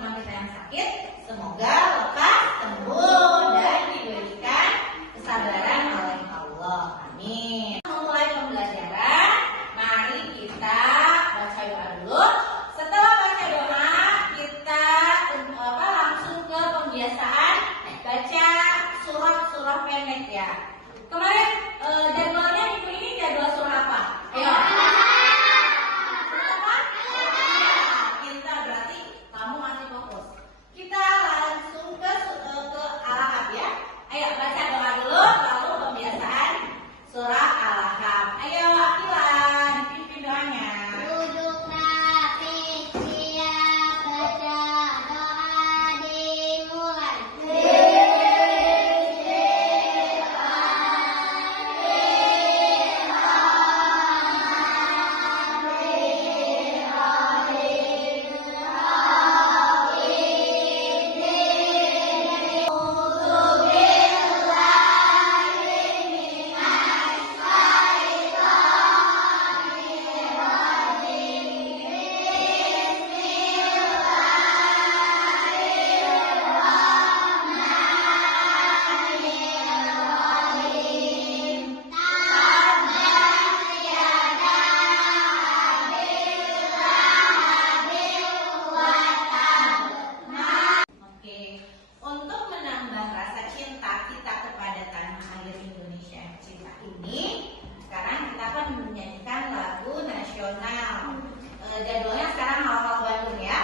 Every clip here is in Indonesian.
teman-teman kita yang sakit, semoga lekas sembuh dan diberikan kesabaran oleh Allah. Amin. Mulai pembelajaran, mari kita baca doa dulu. Setelah baca doa, kita langsung ke pembiasaan baca surah-surah pendek ya. Kemarin jadwalnya minggu ini jadwal surah apa? Ayo. Jadwalnya sekarang hafal Bandung ya.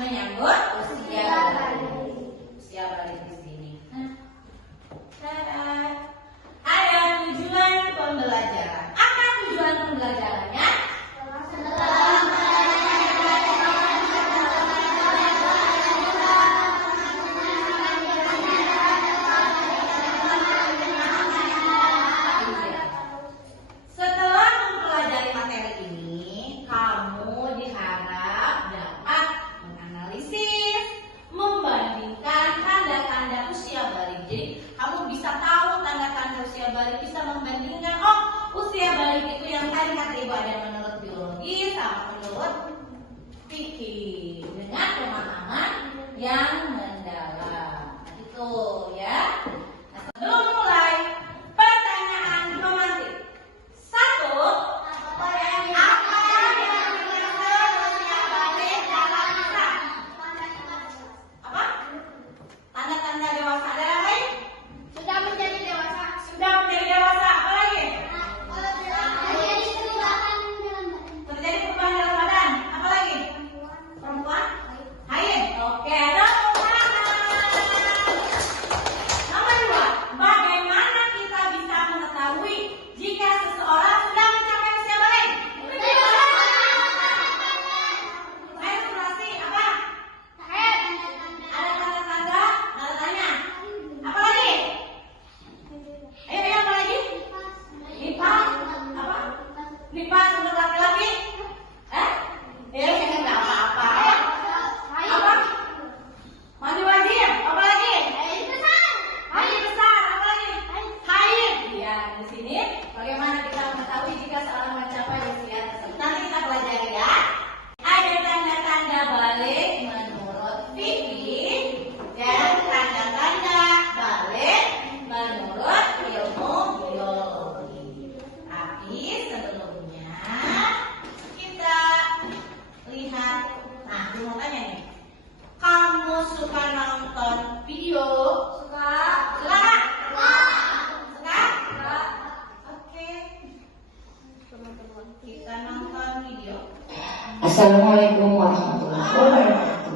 Menyambut usia balik di sini. Ada tujuan pembelajaran. Apa tujuan pembelajarannya? Setelah mempelajari materi ini, kamu diharap dapat menganalisis, membandingkan tanda-tanda usia balik. Jadi kamu bisa tahu tanda-tanda usia balik, bisa membandingkan, oh usia balik itu yang tadi kata ibu ada menurut biologi sama menurut fikih dengan pemahaman yang mendalam. Itu ya. Nah, sebelum mulai Assalamualaikum warahmatullahi wabarakatuh.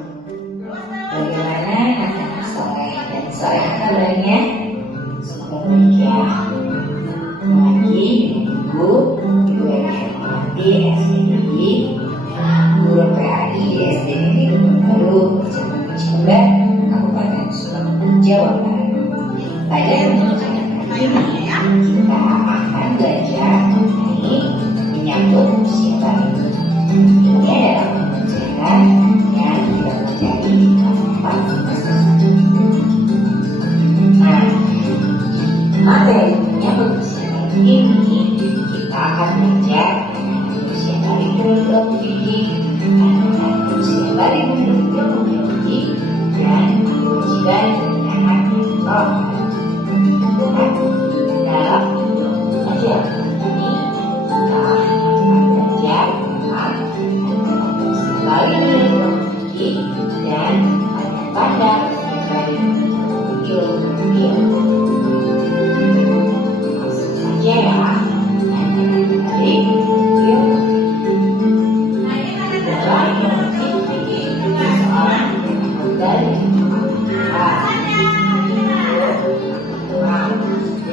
Bagaimana anak-anak soleh dan soleh kabarnya? Semoga baik ya. Lagi ibu juga dihormati SDI, guru PAI di SD Negeri Kebun Baru, Kecamatan Cilember, Kabupaten Sumbawa, Jawa Barat. Pada kesempatan kali ini kita akan belajar mengenai menyambut usia baru. Ini adalah pembelajaran yang kita pelajari di kelas 4. Nah, materi menyambut usia baru ini kita akan belajar usia baru belum tinggi, usia baru belum tinggi, dan kewajiban dari anak yang dalam pelajaran ini kita akan belajar bayi belum tinggi dan tanda-tanda bayi belum tinggi. Langsung saja ya, bayi belum tinggi seorang dari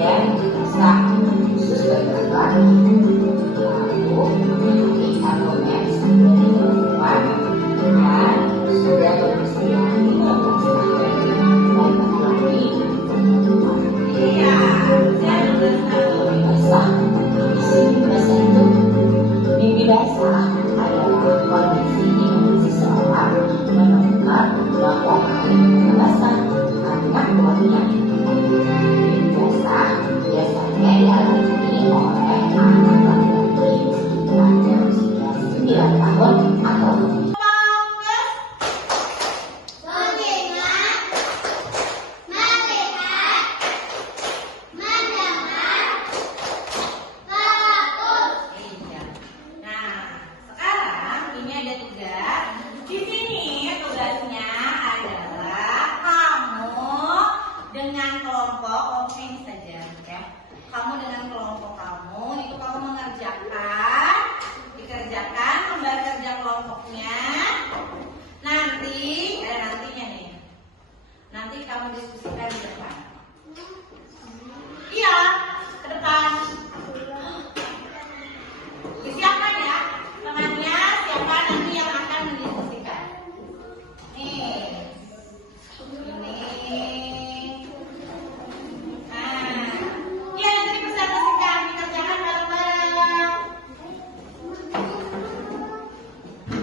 dan rasa khusus bergerak lalu atau perempuan dan sudah berusia 15 tahun dan laki-laki dan mimpi basah. Di sini basah itu mimpi basah adalah kondisi di mana seseorang menemukan bahwa alasan anak buahnya mimpi basah biasanya dialami oleh anak laki-laki pada usia 9 tahun atau lebih. Dikerjakan lembar kerja kelompoknya. Nanti kamu diskusikan di depan. Iya, ke depan. Disiapkan ya, temannya siapa nanti yang akan mendiskusikan. Nih, ini. Iya nanti dipresentasikan, dikerjakan bareng-bareng.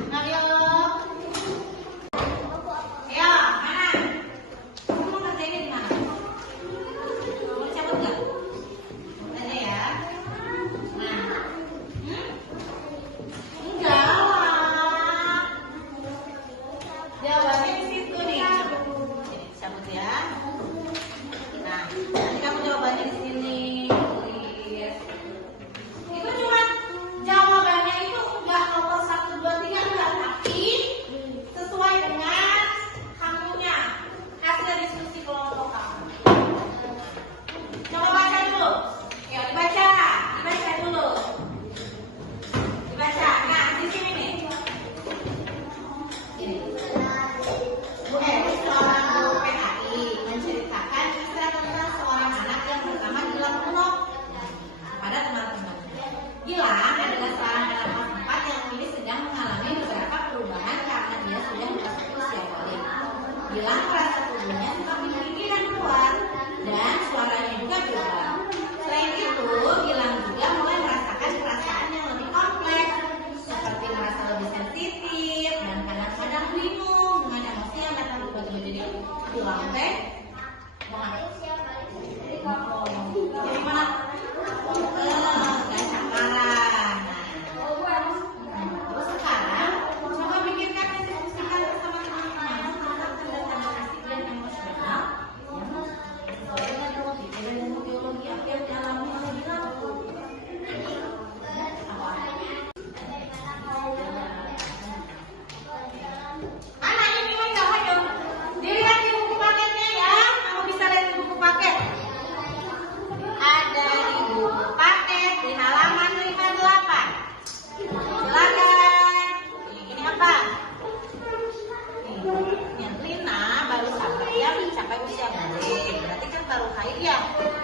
Ayo. Ya, mana? Kamu mau kerjainnya di mana? Iya.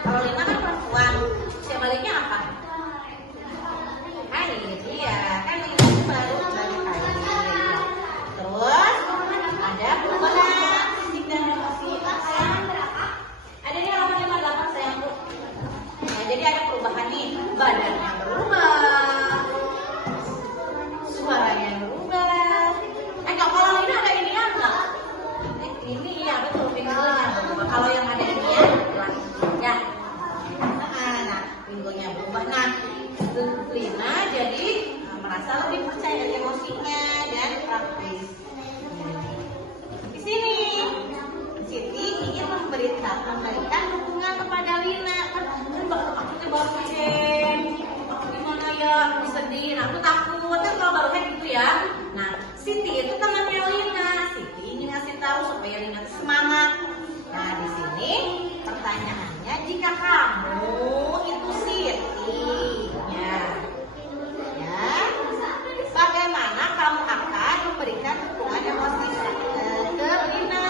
Kalau Lina kan perempuan. Usia baliknya apa? Haid. Iya. Kan Lina itu baru balik haid. Terus ada perubahan fisik dan emosi. Ada nih halaman 58 sayangku. Nah, jadi ada perubahan nih. Badannya berubah. Suaranya berubah. Kalau ini ada ini ya enggak? Ini ya betul pinggulnya berubah. Kalau yang ada ini ya. Nah, pinggulnya berubah. Nah, Lina jadi merasa lebih percaya dengan emosinya dan praktis. Di sini, Siti ingin memberikan dukungan kepada Lina. Kan maksudnya baru kecil. Gimana ya? Aku sedih. Aku takut. Kan kalau baru kayak gitu ya. Nah, Siti itu temannya Lina. Siti ingin ngasih tahu supaya Lina semangat. Nah, di sini pertanyaannya, jika kamu itu Siti, ya, bagaimana kamu akan memberikan dukungan emosi ke Lina?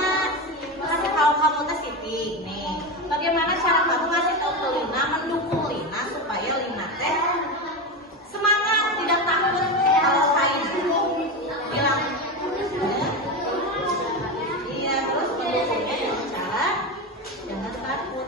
Kalau kamu tuh Siti, nih, bagaimana cara kamu ngasih tahu ke Lina, mendukung Lina supaya Lina teh semangat, tidak takut kalau kain bilang, iya, terus mendukungnya dengan cara jangan takut.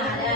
Ada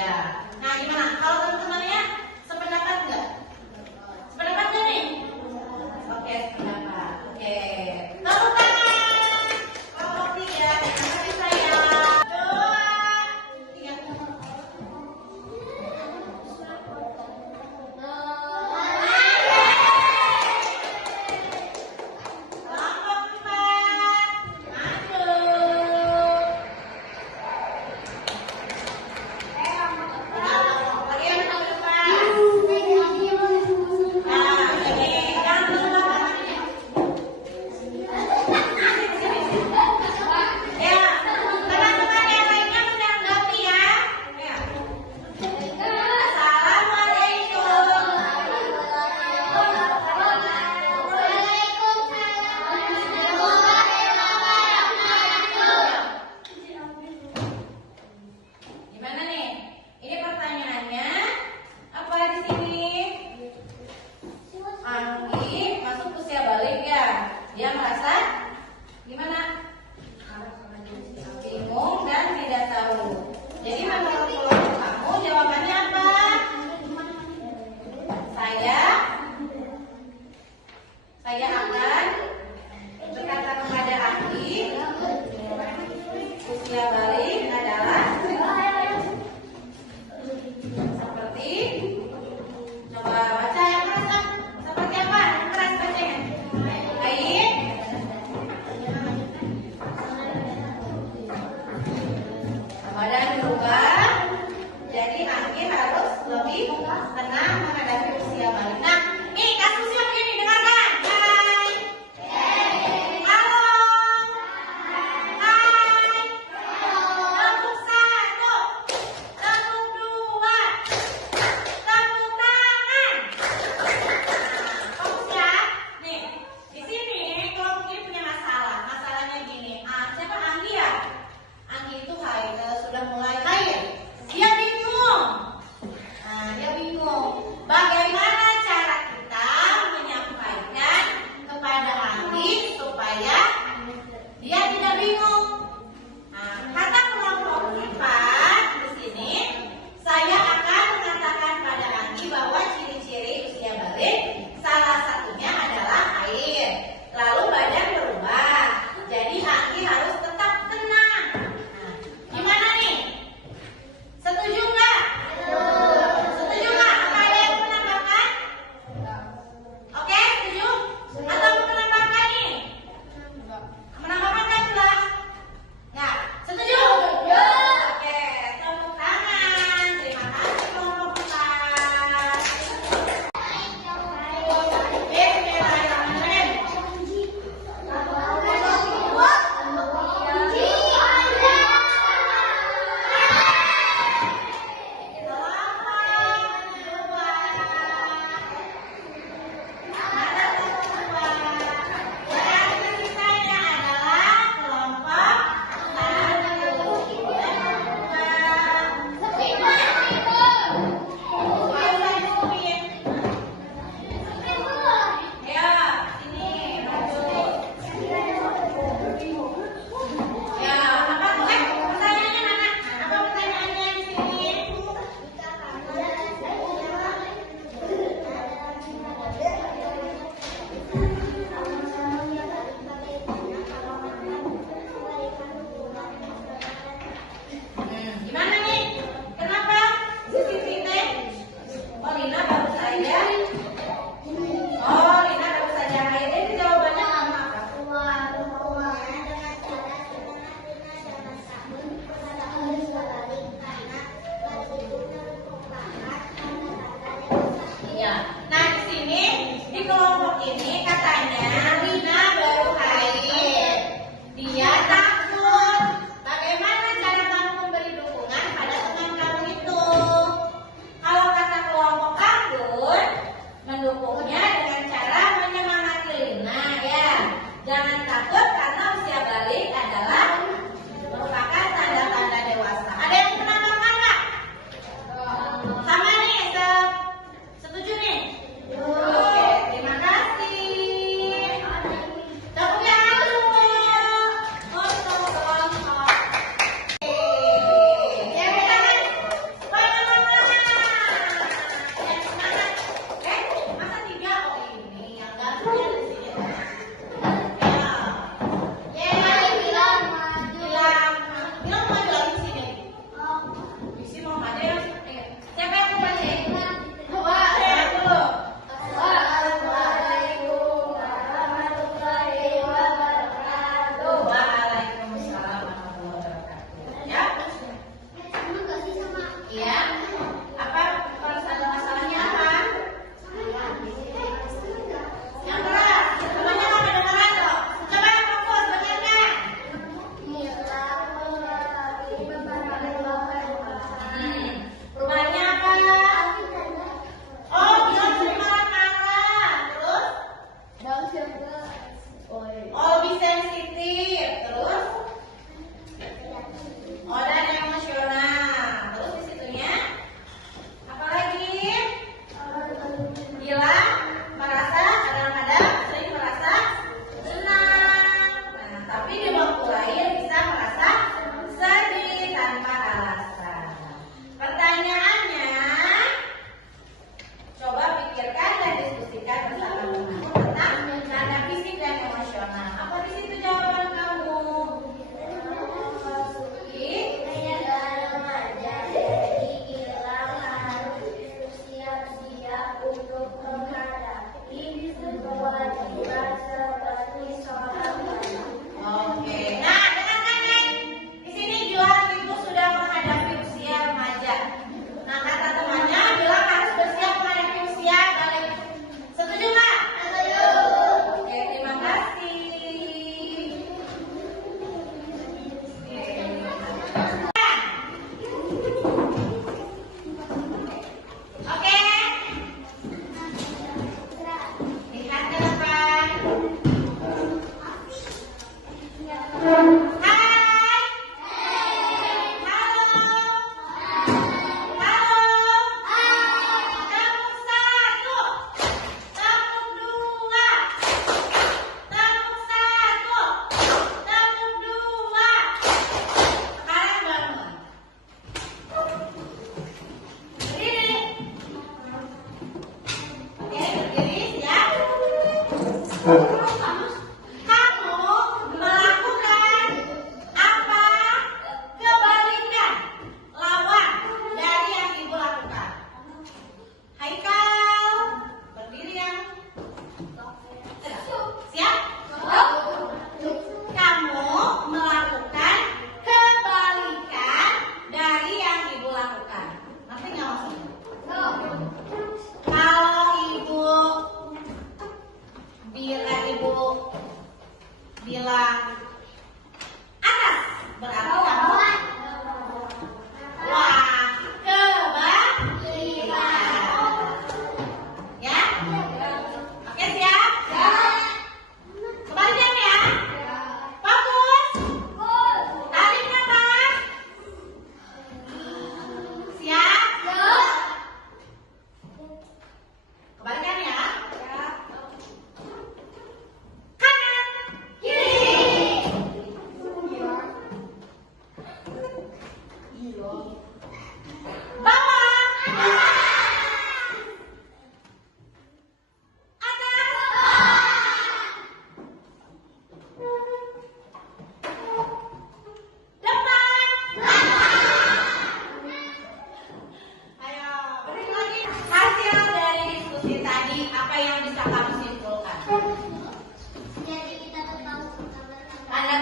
ya. Nah, gimana? Kalau teman-temannya sependapat nggak? Sependapat nggak nih? Oke, sependapat. Oke. Tepuk tangan. Kelompok 3, terima kasih saya. 2, 3. Kelompok 4, masuk. Oke, yang kelompok 4.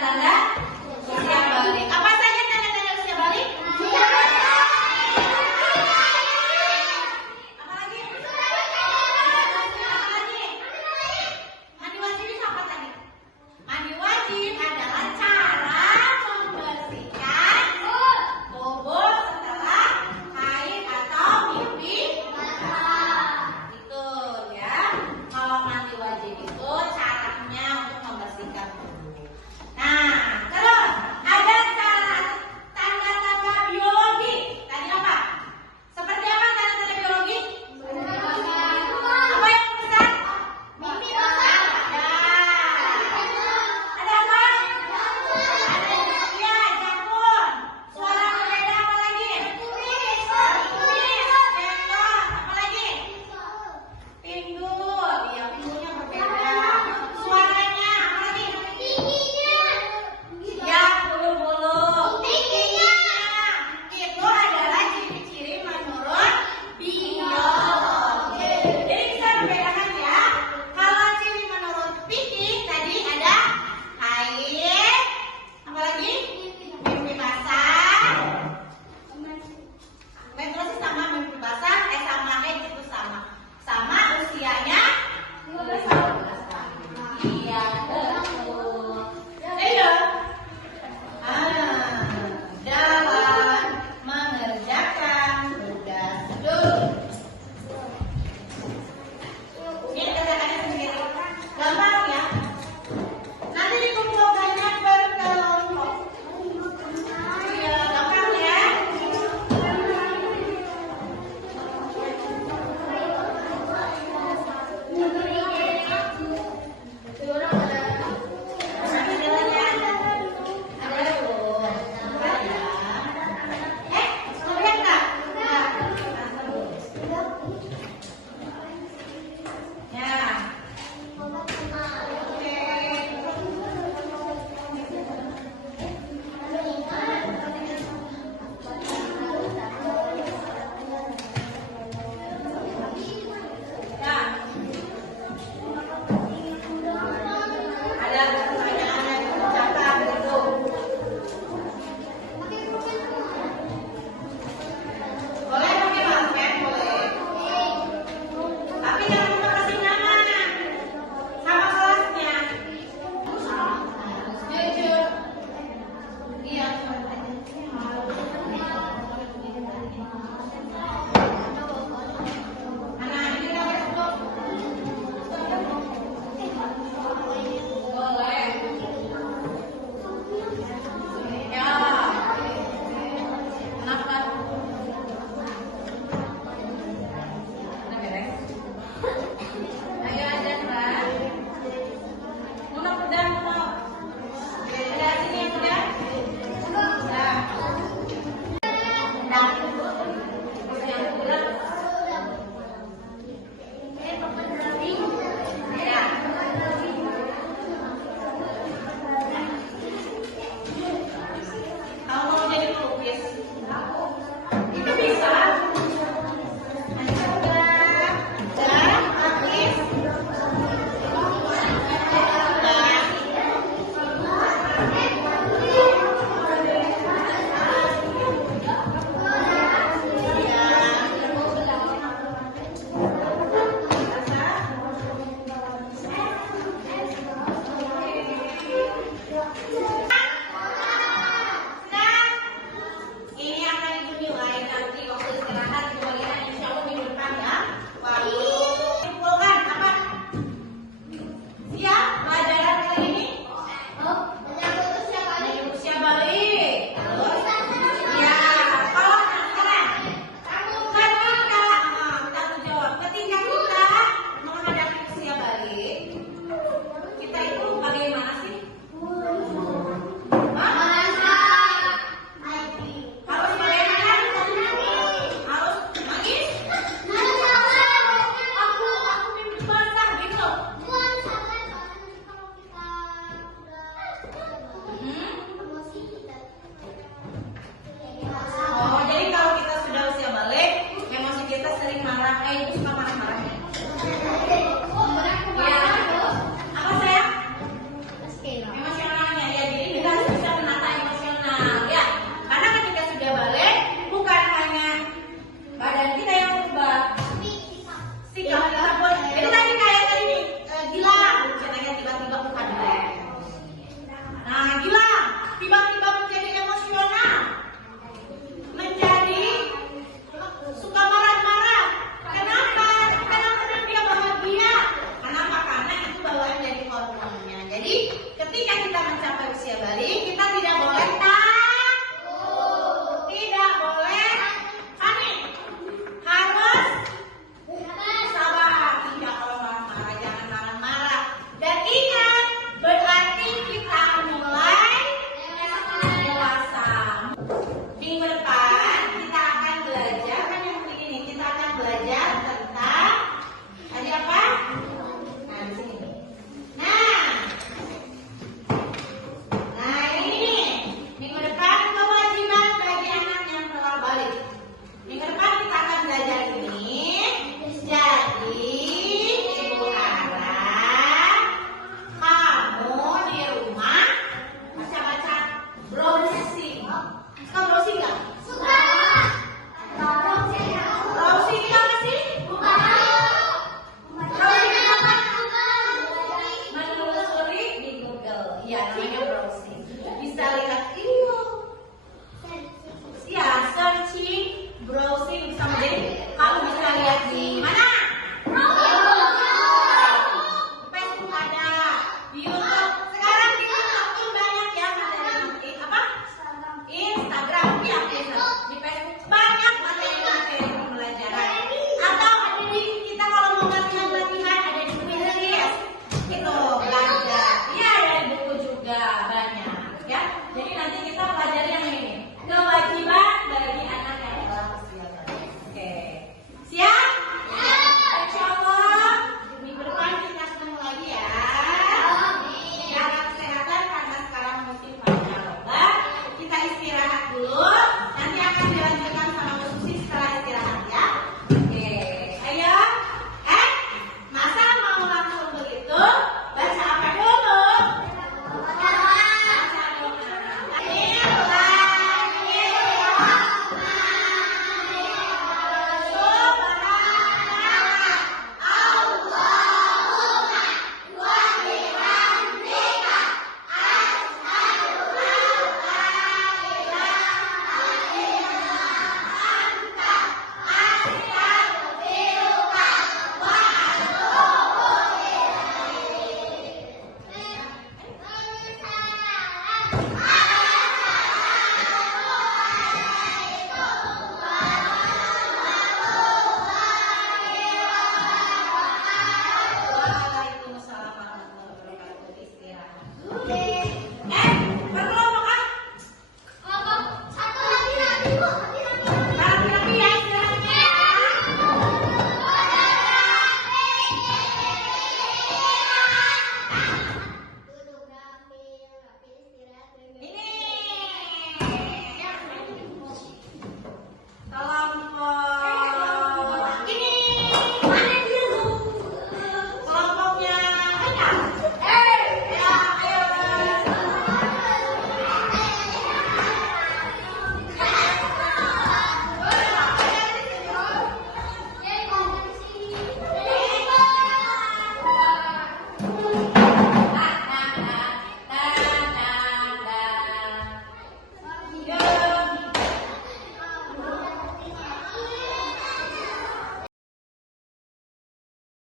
tanda-tanda